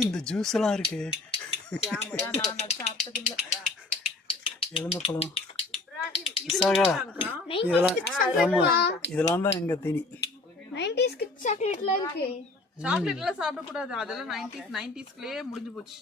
இந்த ஜூஸ் எல்லாம் இருக்கு. இழந்த பழம் விசாகா, இதெல்லாம் தான் எங்க தீனி. 90s கிட் சாக்லேட்ல இருக்கு. சாக்லேட் எல்லாம் சாப்பிட கூடாது, அதெல்லாம் 90s 90ஸ்லயே முடிஞ்சு போச்சு.